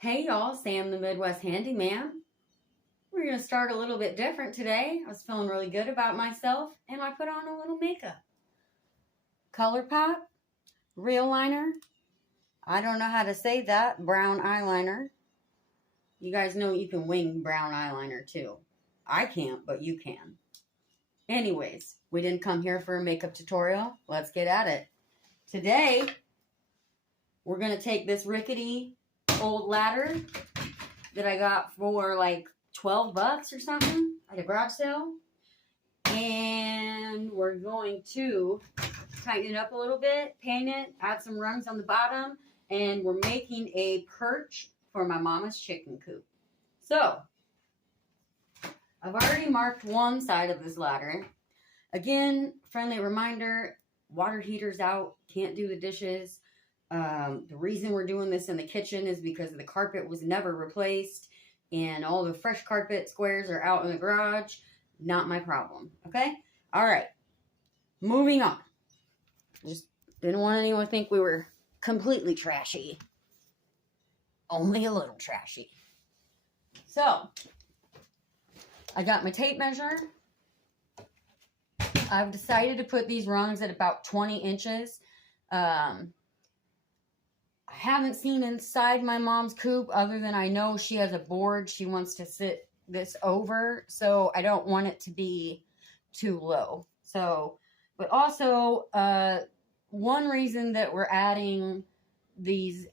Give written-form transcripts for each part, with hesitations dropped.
Hey y'all, Sam the Midwest Handyman. We're going to start a little bit different today. I was feeling really good about myself and I put on a little makeup. ColourPop, Real Liner. I don't know how to say that. Brown eyeliner. You guys know you can wing brown eyeliner too. I can't, but you can. Anyways, we didn't come here for a makeup tutorial. Let's get at it. Today, we're going to take this rickety old ladder that I got for like 12 bucks or something at a garage sale. And we're going to tighten it up a little bit, paint it, add some rungs on the bottom, and we're making a perch for my mama's chicken coop. So, I've already marked one side of this ladder. Again, friendly reminder, water heater's out, can't do the dishes. The reason we're doing this in the kitchen is because the carpet was never replaced and all the fresh carpet squares are out in the garage. Not my problem. Okay? All right. Moving on. Just didn't want anyone to think we were completely trashy. Only a little trashy. So, I got my tape measure. I've decided to put these rungs at about 20 inches. I haven't seen inside my mom's coop other than I know she has a board she wants to sit this over. So I don't want it to be too low. So, but also, one reason that we're adding these,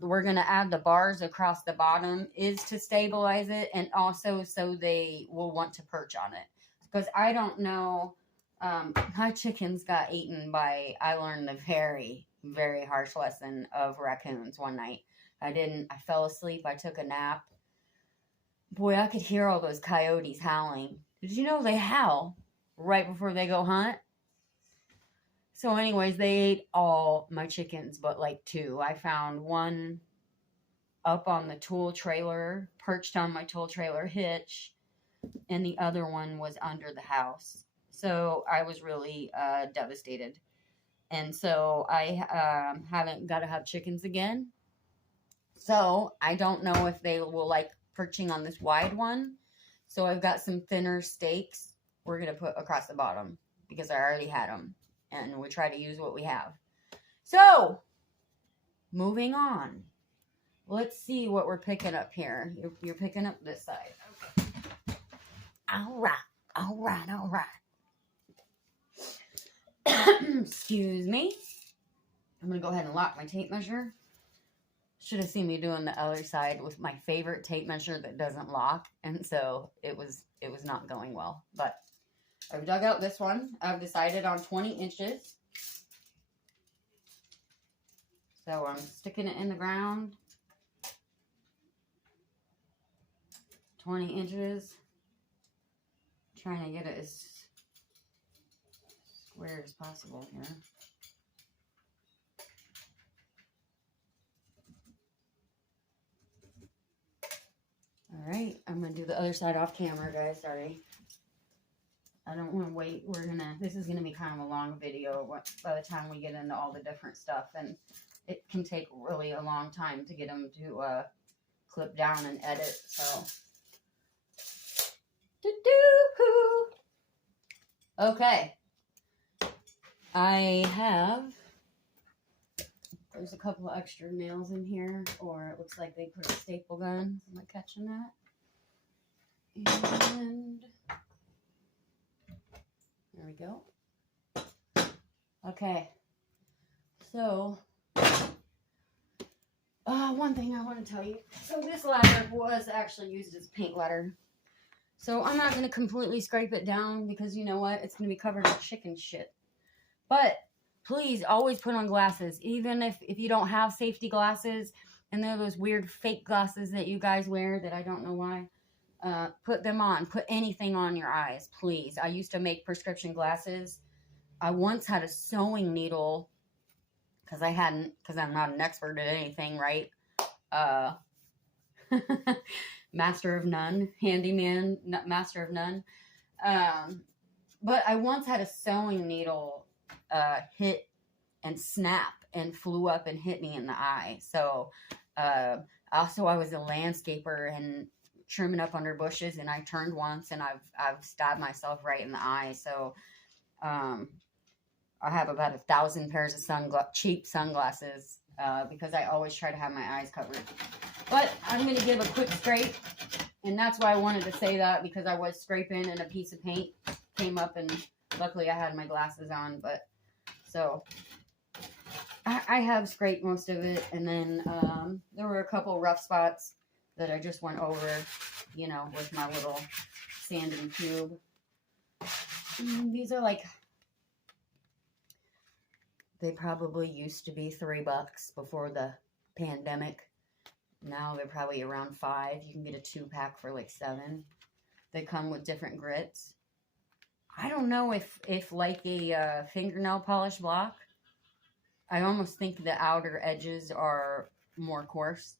we're going to add the bars across the bottom is to stabilize it and also so they will want to perch on it. Because I don't know, my chickens got eaten by, I learned the very harsh lesson of raccoons one night. I fell asleep. I took a nap. Boy, I could hear all those coyotes howling. Did you know they howl right before they go hunt? So anyways, they ate all my chickens, but like two. I found one up on the tool trailer, perched on my tool trailer hitch, and the other one was under the house. So I was really devastated. And so I haven't got to have chickens again. So I don't know if they will like perching on this wide one. So I've got some thinner stakes we're going to put across the bottom because I already had them. And we try to use what we have. So, moving on. Let's see what we're picking up here. You're picking up this side. Okay. All right. Excuse me. I'm going to go ahead and lock my tape measure. Should have seen me doing the other side with my favorite tape measure that doesn't lock. And so it was not going well. But I've dug out this one. I've decided on 20 inches. So I'm sticking it in the ground. 20 inches. Trying to get it as square as possible here. All right, I'm going to do the other side off camera, guys. Sorry. I don't want to wait. This is going to be kind of a long video by the time we get into all the different stuff. And it can take really a long time to get them to clip down and edit. So, okay. There's a couple of extra nails in here, or it looks like they put a staple gun. Am I catching that? And there we go. Okay. So, one thing I want to tell you. So this ladder was actually used as paint ladder. So I'm not going to completely scrape it down because you know what? It's going to be covered in chicken shit. But please always put on glasses. Even if you don't have safety glasses and they're those weird fake glasses that you guys wear that I don't know why. Put them on. Put anything on your eyes, please. I used to make prescription glasses. I once had a sewing needle because I'm not an expert at anything, right? Master of none, handyman, master of none. But I once had a sewing needle hit and snap and flew up and hit me in the eye. So Also, I was a landscaper and trimming up under bushes, and I turned once, and I've stabbed myself right in the eye. So, I have about 1,000 pairs of cheap sunglasses because I always try to have my eyes covered. But I'm going to give a quick scrape, and that's why I wanted to say that, because I was scraping and a piece of paint came up, and luckily I had my glasses on. But so I have scraped most of it, and then there were a couple rough spots that I just went over, you know, with my little sanding cube. These are like, they probably used to be $3 before the pandemic. Now they're probably around $5. You can get a 2-pack for like $7. They come with different grits. I don't know if like a fingernail polish block. I almost think the outer edges are more coarse.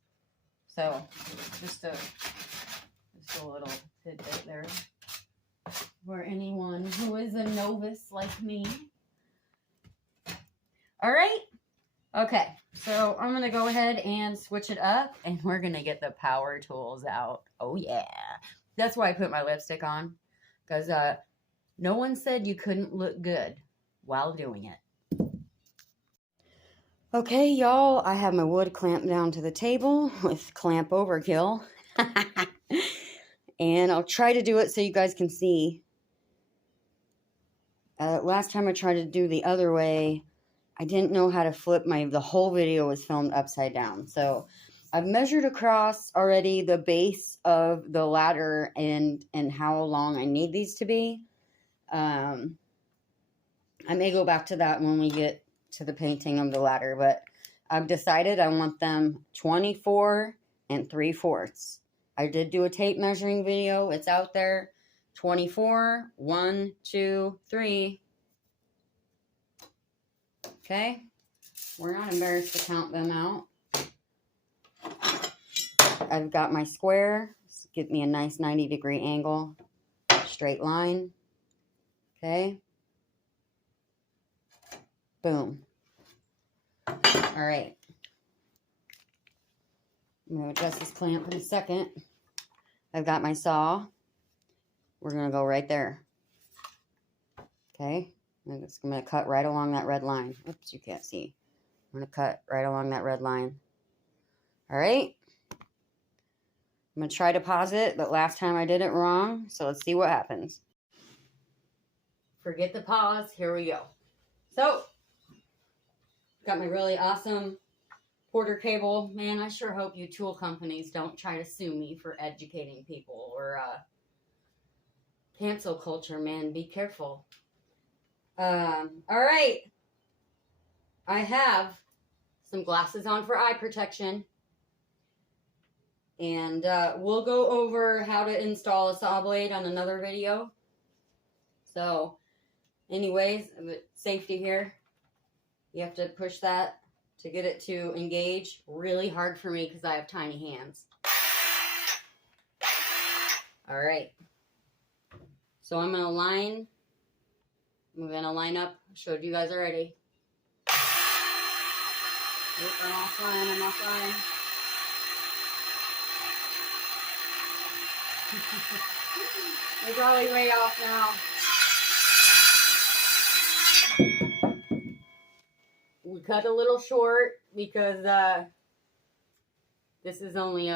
So just a little tidbit there for anyone who is a novice like me. All right. Okay, so I'm going to go ahead and switch it up, and we're going to get the power tools out. Oh, yeah. That's why I put my lipstick on, because no one said you couldn't look good while doing it. Okay, y'all, I have my wood clamped down to the table with clamp overkill. And I'll try to do it so you guys can see. Last time I tried to do the other way, I didn't know how to flip the whole video was filmed upside down. So I've measured across already the base of the ladder and how long I need these to be. I may go back to that when we get to the painting of the ladder, but I've decided I want them 24 3/4. I did do a tape measuring video. It's out there. 24, 1, 2, 3. Okay, we're not embarrassed to count them out. I've got my square. Give me a nice 90-degree angle. Straight line. Okay. Boom. All right. I'm going to adjust this clamp in a second. I've got my saw. We're going to go right there. Okay. I'm going to cut right along that red line. Oops, you can't see. I'm going to cut right along that red line. All right. I'm going to try to pause it, but last time I did it wrong. So let's see what happens. Forget the pause. Here we go. So, got my really awesome Porter cable. Man, I sure hope you tool companies don't try to sue me for educating people or cancel culture, man. Be careful. All right. I have some glasses on for eye protection. And we'll go over how to install a saw blade on another video. So, anyways, safety here. You have to push that to get it to engage. Really hard for me because I have tiny hands. All right. So I'm going to line. I'm going to line up. I showed you guys already. Oop, I'm offline. I'm offline. They're probably way off now. We cut a little short because this is only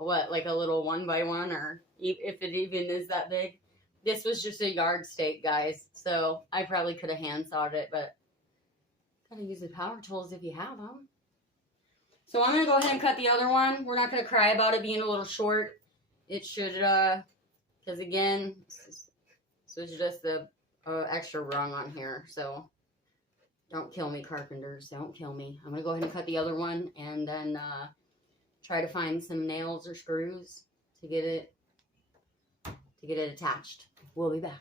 like a little 1x1, or if it even is that big. This was just a yardstick, guys. So I probably could have hand sawed it, but gotta use the power tools if you have them. So I'm gonna go ahead and cut the other one. We're not gonna cry about it being a little short. It should, because again, this was just the extra rung on here. So don't kill me, carpenters. Don't kill me. I'm going to go ahead and cut the other one and then try to find some nails or screws to get it attached. We'll be back.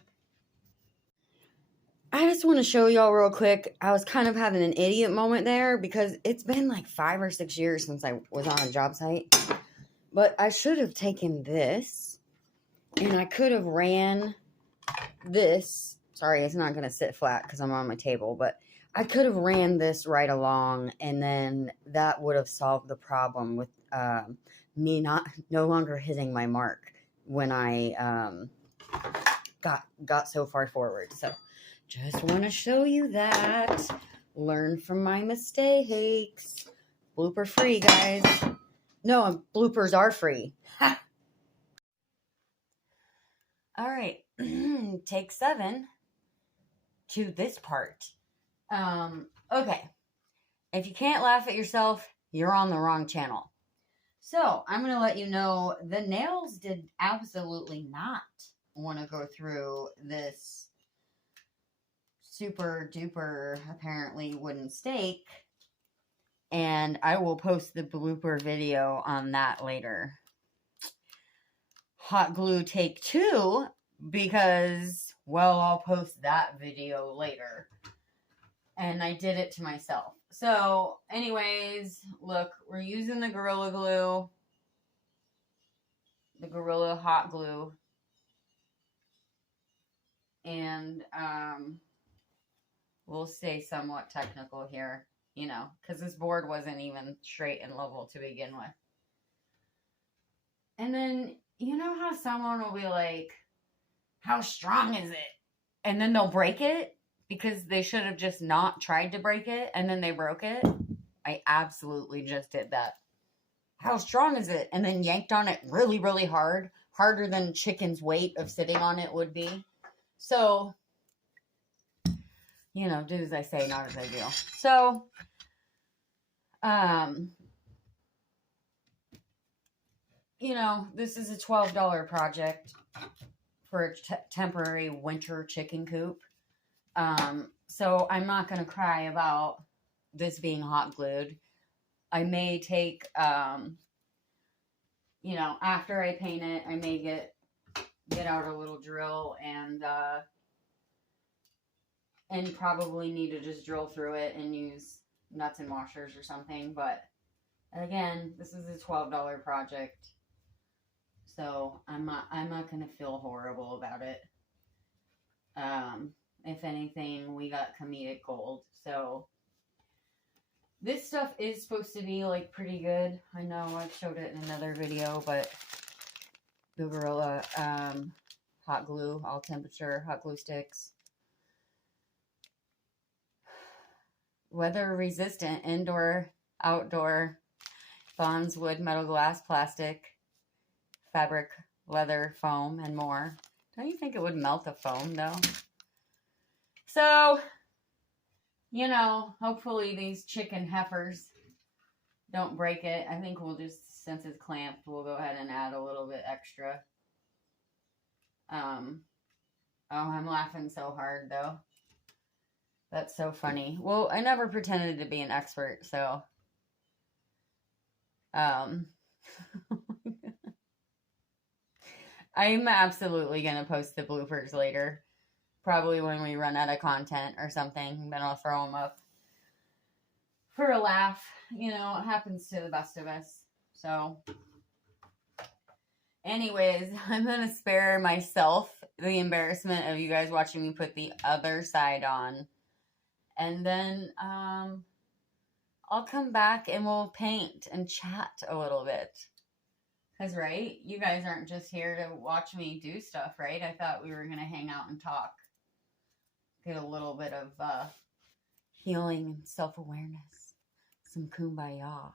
I just want to show y'all real quick. I was kind of having an idiot moment there because it's been like 5 or 6 years since I was on a job site. But I should have taken this and I could have ran this. Sorry, it's not going to sit flat because I'm on my table, but I could have ran this right along, and then that would have solved the problem with me no longer hitting my mark when I got so far forward. So just want to show you that. Learn from my mistakes. Blooper free, guys. No, bloopers are free. Ha! All right, take 7 to this part. Okay. If you can't laugh at yourself, you're on the wrong channel. So I'm going to let you know the nails did absolutely not want to go through this super duper apparently wooden stake. And I will post the blooper video on that later. Hot glue take 2 because, well, I'll post that video later. And I did it to myself. So, anyways, look, we're using the Gorilla Glue. The Gorilla Hot Glue. And, we'll stay somewhat technical here, you know, because this board wasn't even straight and level to begin with. And then, you know how someone will be like, how strong is it? And then they'll break it because they should have just not tried to break it and then they broke it. I absolutely just did that. How strong is it? And then yanked on it really, really hard. Harder than chicken's weight of sitting on it would be. So, you know, do as I say, not as I do. So, you know, this is a $12 project for a temporary winter chicken coop. So I'm not going to cry about this being hot glued. I may take, you know, after I paint it, I may get out a little drill and probably need to just drill through it and use nuts and washers or something. But again, this is a $12 project. So I'm not going to feel horrible about it. If anything, we got comedic gold. So this stuff is supposed to be like pretty good. I know I've showed it in another video, but the Gorilla hot glue, all temperature hot glue sticks. Weather resistant, indoor, outdoor, bonds, wood, metal, glass, plastic, fabric, leather, foam, and more. Don't you think it would melt the foam, though? So, you know, hopefully these chicken heifers don't break it. I think we'll just, since it's clamped, we'll go ahead and add a little bit extra. Oh, I'm laughing so hard, though. That's so funny. Well, I never pretended to be an expert, so... I'm absolutely going to post the bloopers later. Probably when we run out of content or something. Then I'll throw them up for a laugh. You know, it happens to the best of us. So, anyways, I'm going to spare myself the embarrassment of you guys watching me put the other side on. And then I'll come back and we'll paint and chat a little bit. Because, right, you guys aren't just here to watch me do stuff, right? I thought we were going to hang out and talk. Get a little bit of healing and self-awareness. Some kumbaya.